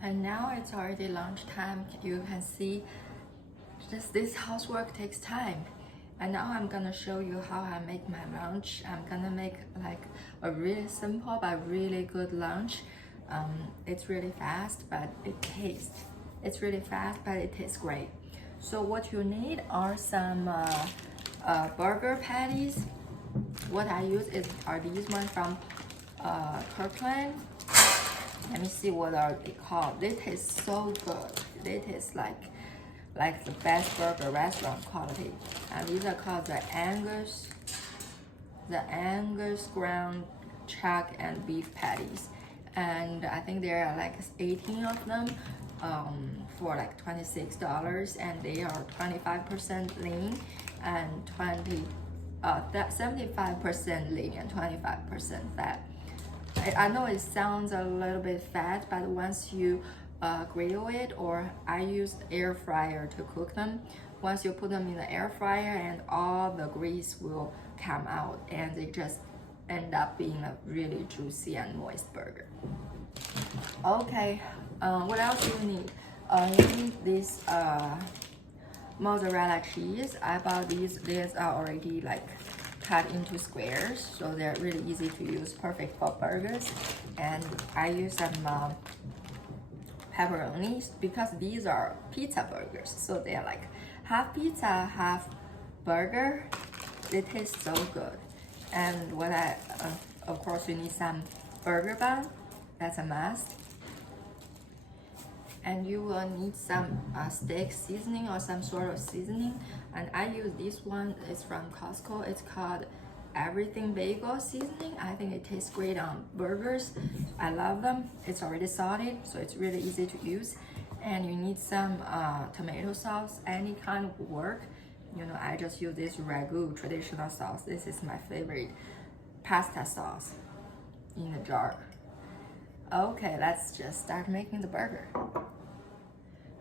And now it's already lunchtime. You can see just this housework takes time. And now I'm gonna show you how I make my lunch. I'm gonna make like a really simple but really good lunch. It's really fast, but it tastes. It's really fast, but it tastes great. So what you need are some burger patties. What I use are these ones from Kirkland. Let me see what are they called. They taste so good. They taste like the best burger restaurant quality. And these are called the Angus ground chuck and beef patties. And I think there are like 18 of them for like $26, and they are 25% lean and 75% lean and 25% fat. I know it sounds a little bit fat, but once you grill it, or I use air fryer to cook them, once you put them in the air fryer, and all the grease will come out, and they just end up being a really juicy and moist burger. Okay, what else do you need? You need this mozzarella cheese. I bought these. These are already like cut into squares, so they're really easy to use, perfect for burgers. And I use some pepperonis because these are pizza burgers, so they're like half pizza, half burger. They taste so good. And what of course you need some burger bun. That's a must. And you will need some steak seasoning or some sort of seasoning. And I use this one. It's from Costco. It's called Everything Bagel Seasoning. I think it tastes great on burgers. I love them. It's already salted, so it's really easy to use. And you need some tomato sauce. Any kind of work. You know, I just use this ragu traditional sauce. This is my favorite pasta sauce in a jar. Okay, let's just start making the burger.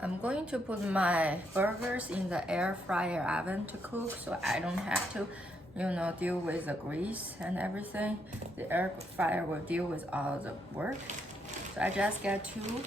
I'm going to put my burgers in the air fryer oven to cook, so I don't have to, you know, deal with the grease and everything. The air fryer will deal with all the work. So I just get 2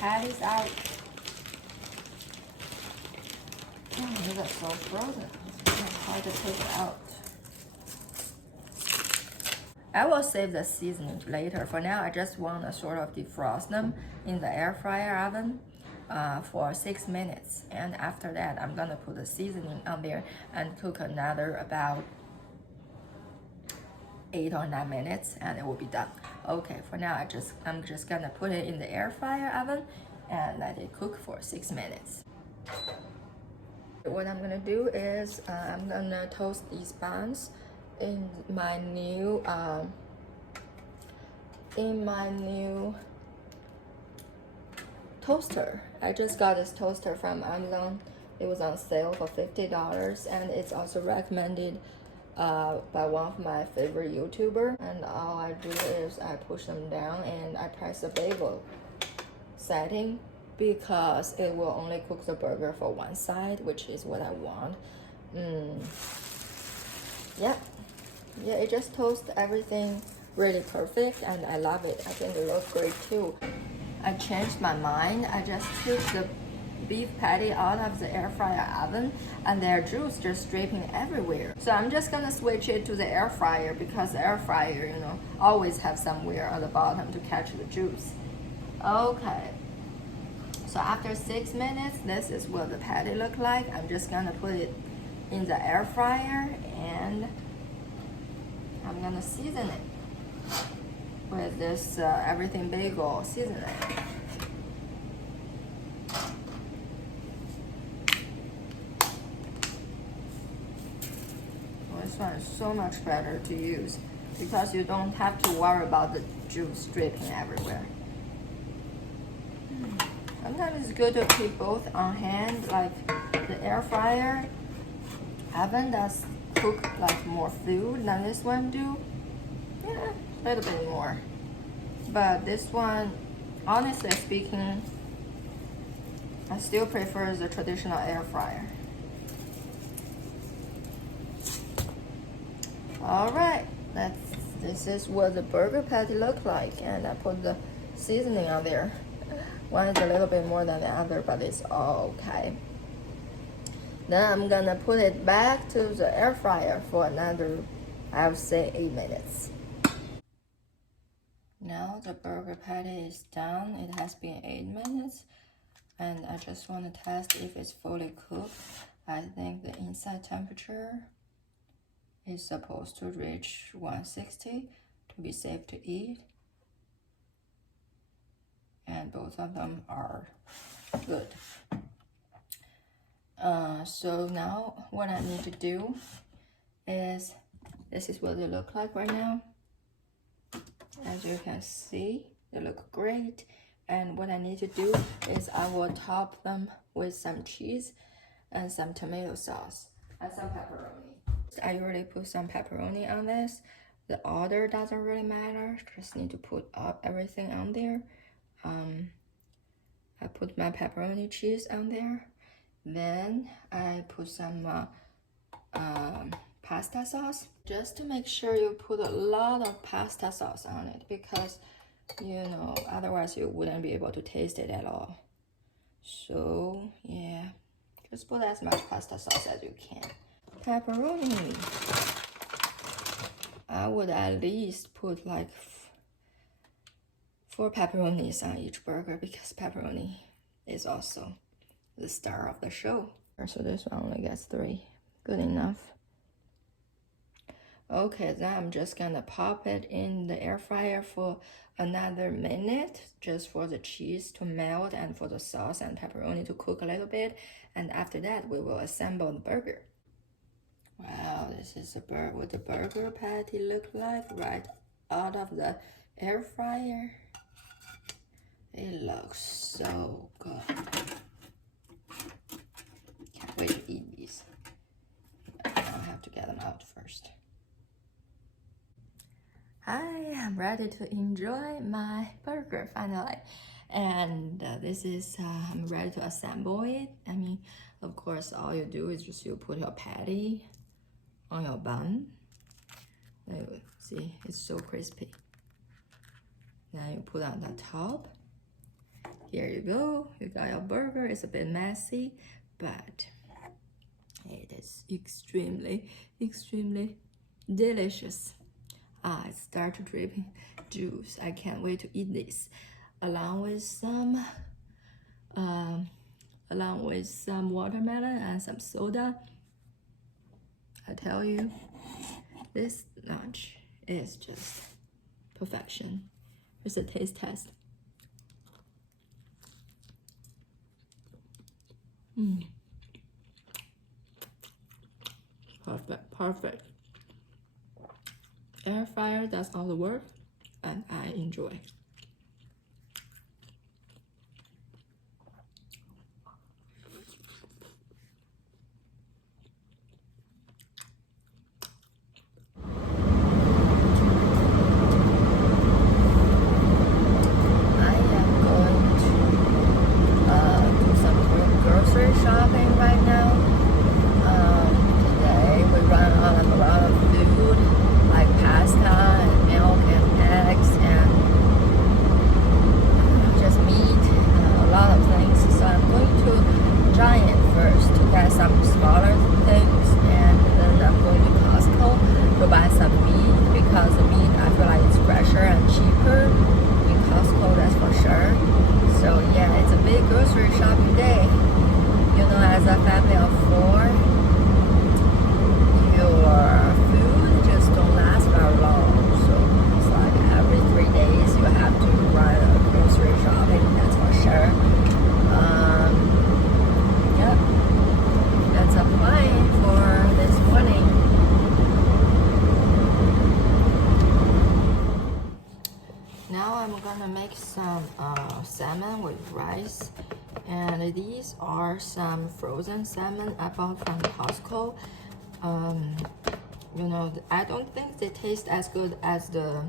patties out. Oh, these are so frozen. It's really hard to take it out. I will save the seasoning to later. For now, I just want to sort of defrost them in the air fryer oven for 6 minutes. And after that, I'm gonna put the seasoning on there and cook another about 8 or 9 minutes, and it will be done. Okay, for now, I'm just gonna put it in the air fryer oven and let it cook for 6 minutes. What I'm gonna do is I'm gonna toast these buns in my new toaster. I just got this toaster from Amazon. It was on sale for $50, and it's also recommended by one of my favorite YouTubers. And all I do is I push them down and I press the bagel setting, because it will only cook the burger for one side, which is what I want. Yeah, it just toasts everything really perfect, and I love it. I think it looks great too. I changed my mind. I just took the beef patty out of the air fryer oven, and their juice just dripping everywhere. So I'm just gonna switch it to the air fryer, because the air fryer, you know, always have somewhere on the bottom to catch the juice. Okay. So after 6 minutes, this is what the patty look like. I'm just gonna put it in the air fryer, and I'm gonna season it with this Everything Bagel seasoning. Well, this one is so much better to use because you don't have to worry about the juice dripping everywhere. Sometimes it's good to keep both on hand, like the air fryer oven does cook like more food than this one do. Yeah, a little bit more. But this one, honestly speaking, I still prefer the traditional air fryer. Alright, this is what the burger patty look like, and I put the seasoning on there. One is a little bit more than the other, but it's all okay. Then I'm gonna put it back to the air fryer for another, I would say, 8 minutes. Now the burger patty is done. It has been 8 minutes, and I just want to test if it's fully cooked. I think the inside temperature is supposed to reach 160 to be safe to eat. And both of them are good. So now what I need to do is, this is what they look like right now. As you can see, they look great. And what I need to do is I will top them with some cheese and some tomato sauce and some pepperoni. I already put some pepperoni on this. The order doesn't really matter, just need to put up everything on there. I put my pepperoni cheese on there. Then I put some pasta sauce, just to make sure you put a lot of pasta sauce on it, because you know, otherwise you wouldn't be able to taste it at all. So yeah, just put as much pasta sauce as you can. Pepperoni, I would at least put like 4 pepperonis on each burger, because pepperoni is also the star of the show. So this one only gets 3. Good enough. Okay, then I'm just gonna pop it in the air fryer for another minute, just for the cheese to melt and for the sauce and pepperoni to cook a little bit. And after that, we will assemble the burger. Wow, this is what the burger patty look like right out of the air fryer. It looks so good. Can't wait to eat these. I have to get them out first. I am ready to enjoy my burger finally. And this is, I'm ready to assemble it. I mean, of course, all you do is just you put your patty on your bun. There you see, it's so crispy. Now you put on the top. Here you go, you got your burger. It's a bit messy, but it is extremely, extremely delicious. It starts dripping juice. I can't wait to eat this, along with some watermelon and some soda. I tell you, this lunch is just perfection. Here's a taste test. Perfect. Air fryer does all the work, and I enjoy. Shopping right now. Today we run out of a lot of food, like pasta and milk and eggs and just meat and a lot of things. So I'm going to Giant first to get some smaller things, and then I'm going to Costco to buy some meat, because the meat I feel like it's fresher and cheaper in Costco, that's for sure. So yeah, it's a big grocery shopping day. You know, as a family of 4, your food just don't last very long. So it's like every 3 days you have to run a grocery shopping, that's for sure. Yep, that's a plan for this morning. Now I'm gonna make some salmon with rice. And these are some frozen salmon I bought from Costco. You know, I don't think they taste as good as the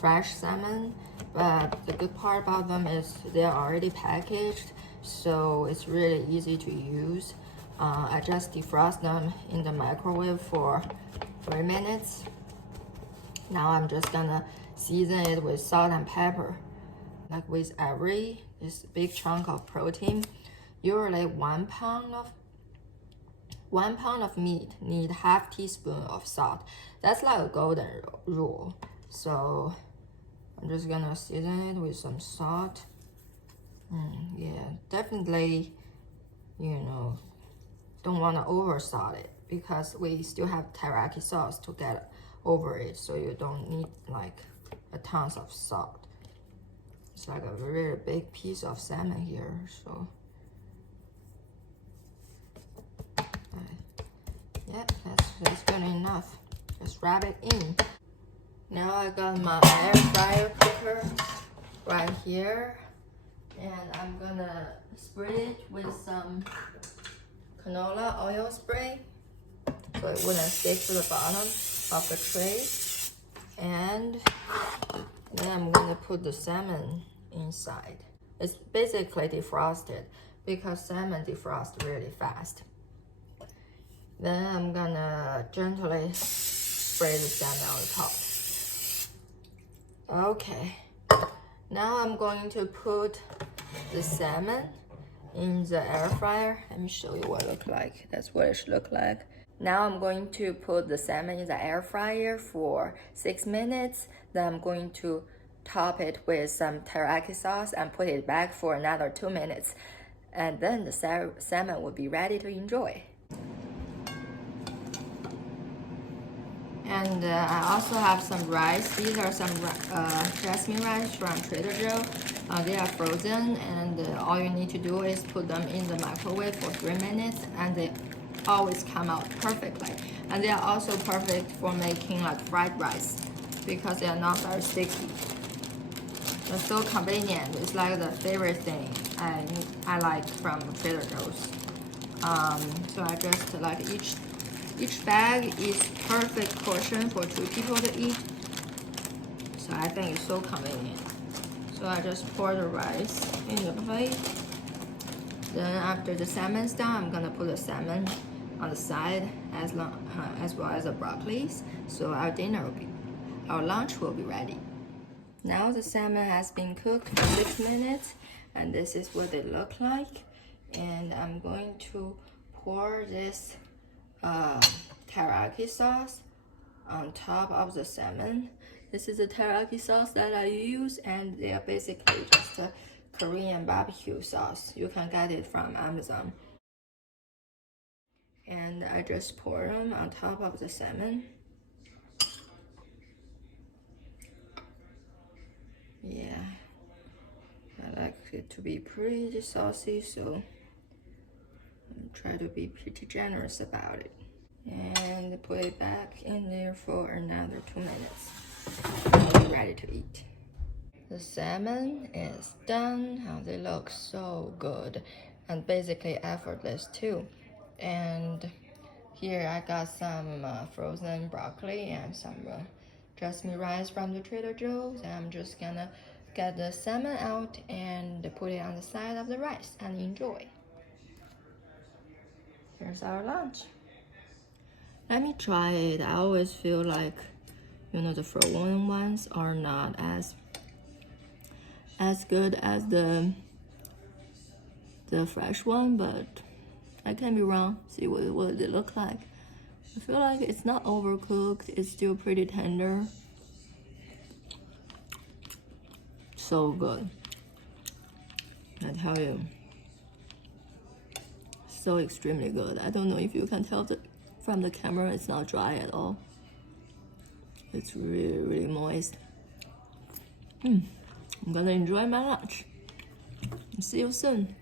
fresh salmon, but the good part about them is they're already packaged, so it's really easy to use. I just defrost them in the microwave for 3 minutes. Now I'm just gonna season it with salt and pepper. like with every this big chunk of protein, usually 1 pound of meat need half teaspoon of salt. That's like a golden rule. So I'm just gonna season it with some salt. Yeah, definitely, you know, don't want to over salt it because we still have teriyaki sauce to get over it, so you don't need like a tons of salt. It's like a really big piece of salmon here, so yeah, that's good enough. Just wrap it in. Now I got my air fryer cooker right here, and I'm gonna spray it with some canola oil spray so it wouldn't stick to the bottom of the tray. And then I'm gonna put the salmon inside. It's basically defrosted because salmon defrost really fast. Then I'm gonna gently spray the salmon on top. Okay, now I'm going to put the salmon in the air fryer. Let me show you what it looks like. That's what it should look like. Now I'm going to put the salmon in the air fryer for 6 minutes. Then I'm going to top it with some teriyaki sauce and put it back for another 2 minutes. And then the salmon will be ready to enjoy. And I also have some rice. These are some jasmine rice from Trader Joe. They are frozen, and all you need to do is put them in the microwave for 3 minutes, and they always come out perfectly. And they are also perfect for making like fried rice because they are not very sticky. They're so convenient. It's like the favorite thing I like from Trader Joe's. So I just like each bag is perfect portion for 2 people to eat. So I think it's so convenient. So I just pour the rice in the plate. Then after the salmon's done, I'm gonna put the salmon on the side as well as the broccolis. So our lunch will be ready. Now the salmon has been cooked for 6 minutes, and this is what they look like. And I'm going to pour this teriyaki sauce on top of the salmon. This is the teriyaki sauce that I use, and they are basically just a Korean barbecue sauce. You can get it from Amazon. And I just pour them on top of the salmon. Yeah, I like it to be pretty saucy, so try to be pretty generous about it. And put it back in there for another 2 minutes. I'll be ready to eat. The salmon is done. Oh, they look so good and basically effortless too. And here I got some frozen broccoli and some jasmine rice from the Trader Joe's. And I'm just gonna get the salmon out and put it on the side of the rice and enjoy. Here's our lunch. Let me try it. I always feel like, you know, the frozen ones are not as good as the fresh one, but I can be wrong. See what they look like. I feel like it's not overcooked. It's still pretty tender. So good. I tell you. So extremely good. I don't know if you can tell from the camera, it's not dry at all. It's really, really moist. I'm gonna enjoy my lunch. See you soon.